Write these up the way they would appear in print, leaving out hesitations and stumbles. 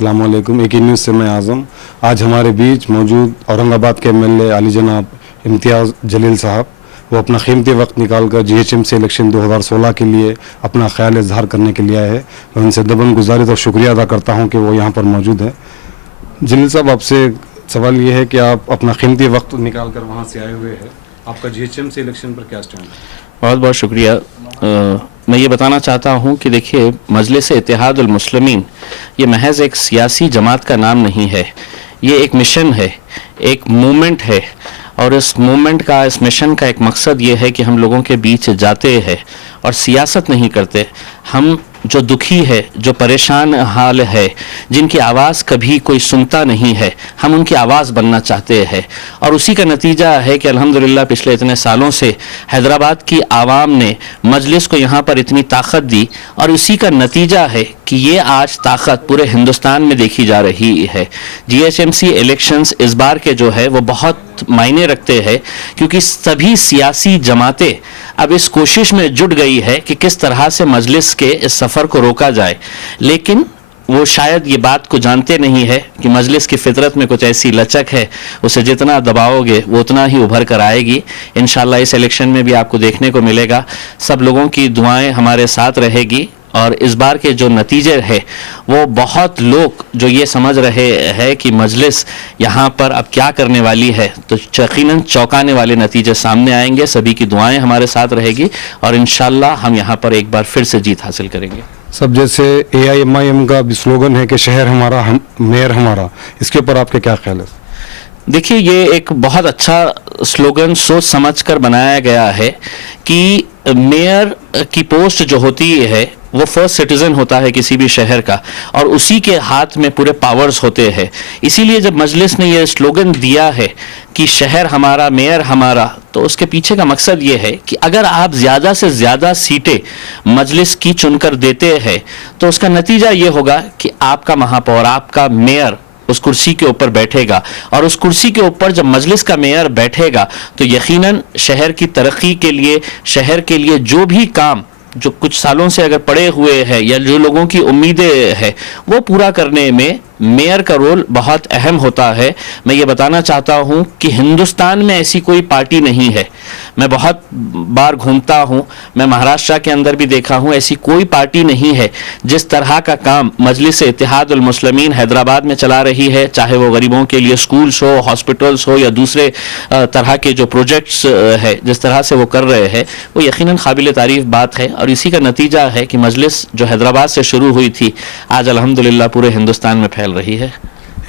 अस्सलाम वालेकुम। एक न्यूज़ से मैं आज़म। आज हमारे बीच मौजूद औरंगाबाद के एमएलए अली जनाब इम्तियाज़ जलील साहब, वो अपना कीमती वक्त निकाल कर GHMC इलेक्शन 2016 के लिए अपना ख्याल इजहार करने के लिए आए हैं। मैं उनसे दबन गुजारिश और शुक्रिया अदा करता हूँ कि वो यहाँ पर मौजूद है। जलील साहब, आपसे सवाल ये है कि आप अपना कीमती वक्त निकाल कर वहाँ से आए हुए हैं, आपका GHMC इलेक्शन पर क्या स्टैंड है? बहुत बहुत शुक्रिया। मैं ये बताना चाहता हूँ कि देखिए, मजलिस इत्तेहादुल मुस्लिमीन ये महज एक सियासी जमात का नाम नहीं है, ये एक मिशन है, एक मूवमेंट है। और इस मूवमेंट का, इस मिशन का एक मकसद ये है कि हम लोगों के बीच जाते हैं और सियासत नहीं करते। हम जो दुखी है, जो परेशान हाल है, जिनकी आवाज़ कभी कोई सुनता नहीं है, हम उनकी आवाज़ बनना चाहते हैं। और उसी का नतीजा है कि अल्हम्दुलिल्लाह पिछले इतने सालों से हैदराबाद की आवाम ने मजलिस को यहाँ पर इतनी ताकत दी, और उसी का नतीजा है कि ये आज ताकत पूरे हिंदुस्तान में देखी जा रही है। GHMC इलेक्शंस इस बार के जो है वो बहुत मायने रखते हैं, क्योंकि सभी सियासी जमातें अब इस कोशिश में जुट गई है कि किस तरह से मजलिस के इस सफ़र को रोका जाए। लेकिन वो शायद ये बात को जानते नहीं है कि मजलिस की फितरत में कुछ ऐसी लचक है, उसे जितना दबाओगे वो उतना ही उभर कर आएगी। इंशाल्लाह इस इलेक्शन में भी आपको देखने को मिलेगा। सब लोगों की दुआएं हमारे साथ रहेगी, और इस बार के जो नतीजे है वो बहुत लोग जो ये समझ रहे हैं कि मजलिस यहाँ पर अब क्या करने वाली है, तो यकीनन चौंकाने वाले नतीजे सामने आएंगे। सभी की दुआएं हमारे साथ रहेगी और इंशाल्लाह हम यहाँ पर एक बार फिर से जीत हासिल करेंगे। सब जैसे AIMIM का भी स्लोगन है कि शहर हमारा मेयर हमारा, इसके ऊपर आपके क्या ख्याल है? देखिए, ये एक बहुत अच्छा स्लोगन सोच समझ कर बनाया गया है कि मेयर की पोस्ट जो होती है वो फर्स्ट सिटीजन होता है किसी भी शहर का, और उसी के हाथ में पूरे पावर्स होते हैं। इसीलिए जब मजलिस ने ये स्लोगन दिया है कि शहर हमारा मेयर हमारा, तो उसके पीछे का मकसद ये है कि अगर आप ज़्यादा से ज़्यादा सीटें मजलिस की चुनकर देते हैं तो उसका नतीजा ये होगा कि आपका महापौर, आपका मेयर उस कुर्सी के ऊपर बैठेगा, और उस कुर्सी के ऊपर जब मजलिस का मेयर बैठेगा तो यकीनन शहर की तरक्की के लिए, शहर के लिए जो भी काम जो कुछ सालों से अगर पड़े हुए हैं या जो लोगों की उम्मीदें हैं वो पूरा करने में मेयर का रोल बहुत अहम होता है। मैं ये बताना चाहता हूँ कि हिंदुस्तान में ऐसी कोई पार्टी नहीं है। मैं बहुत बार घूमता हूँ, मैं महाराष्ट्र के अंदर भी देखा हूँ, ऐसी कोई पार्टी नहीं है जिस तरह का काम मजलिस इत्तेहादुल मुस्लिमीन हैदराबाद में चला रही है, चाहे वो गरीबों के लिए स्कूल्स हो, हॉस्पिटल्स हो, या दूसरे तरह के जो प्रोजेक्ट्स है जिस तरह से वो कर रहे हैं, वो यकीनन काबिल तारीफ बात है। और इसी का नतीजा है कि मजलिस जो हैदराबाद से शुरू हुई थी आज अल्हम्दुलिल्लाह पूरे हिंदुस्तान में फैल रही है।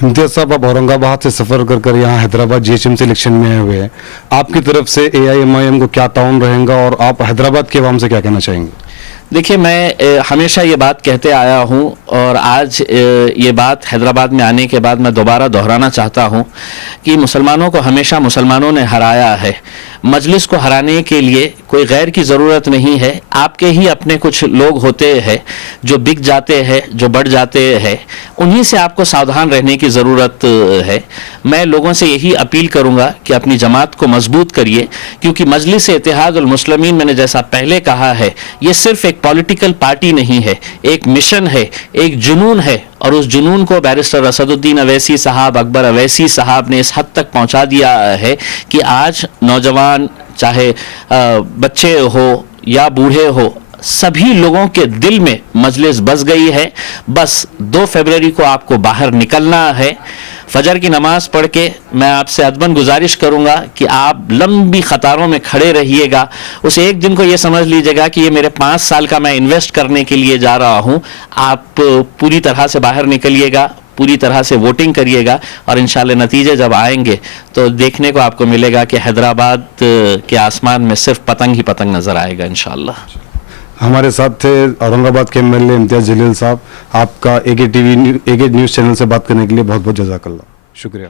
इम्तियाज़ साहब, आप औरंगाबाद से सफ़र कर कर यहाँ हैदराबाद GHMC इलेक्शन में आए हुए हैं, आपकी तरफ से AIMIM को क्या ताउन रहेगा और आप हैदराबाद के अवाम से क्या कहना चाहेंगे? देखिए, मैं हमेशा ये बात कहते आया हूँ, और आज ये बात हैदराबाद में आने के बाद मैं दोबारा दोहराना चाहता हूँ कि मुसलमानों को हमेशा मुसलमानों ने हराया है। मजलिस को हराने के लिए कोई गैर की ज़रूरत नहीं है। आपके ही अपने कुछ लोग होते हैं जो बिक जाते हैं, जो बढ़ जाते हैं, उन्हीं से आपको सावधान रहने की ज़रूरत है। मैं लोगों से यही अपील करूँगा कि अपनी जमात को मजबूत करिए, क्योंकि मजलिस इत्तेहादुल मुस्लिमीन, मैंने जैसा पहले कहा है, ये सिर्फ एक पॉलिटिकल पार्टी नहीं है, एक मिशन है, एक जुनून है। और उस जुनून को बैरिस्टर असदुद्दीन अवैसी साहब, अकबर अवैसी साहब ने इस हद तक पहुंचा दिया है कि आज नौजवान, चाहे बच्चे हो या बूढ़े हो, सभी लोगों के दिल में मजलिस बस गई है। बस 2 फरवरी को आपको बाहर निकलना है। फजर की नमाज पढ़ के मैं आपसे अदबन गुजारिश करूंगा कि आप लंबी कतारों में खड़े रहिएगा। उस एक दिन को ये समझ लीजिएगा कि ये मेरे 5 साल का मैं इन्वेस्ट करने के लिए जा रहा हूं। आप पूरी तरह से बाहर निकलिएगा, पूरी तरह से वोटिंग करिएगा, और इंशाल्लाह नतीजे जब आएंगे तो देखने को आपको मिलेगा कि हैदराबाद के आसमान में सिर्फ पतंग ही पतंग नज़र आएगा इंशाल्लाह। हमारे साथ थे औरंगाबाद के एमएलए इम्तियाज़ जलील साहब। आपका AK न्यूज़ चैनल से बात करने के लिए बहुत बहुत जज़ाकल्लाह, शुक्रिया।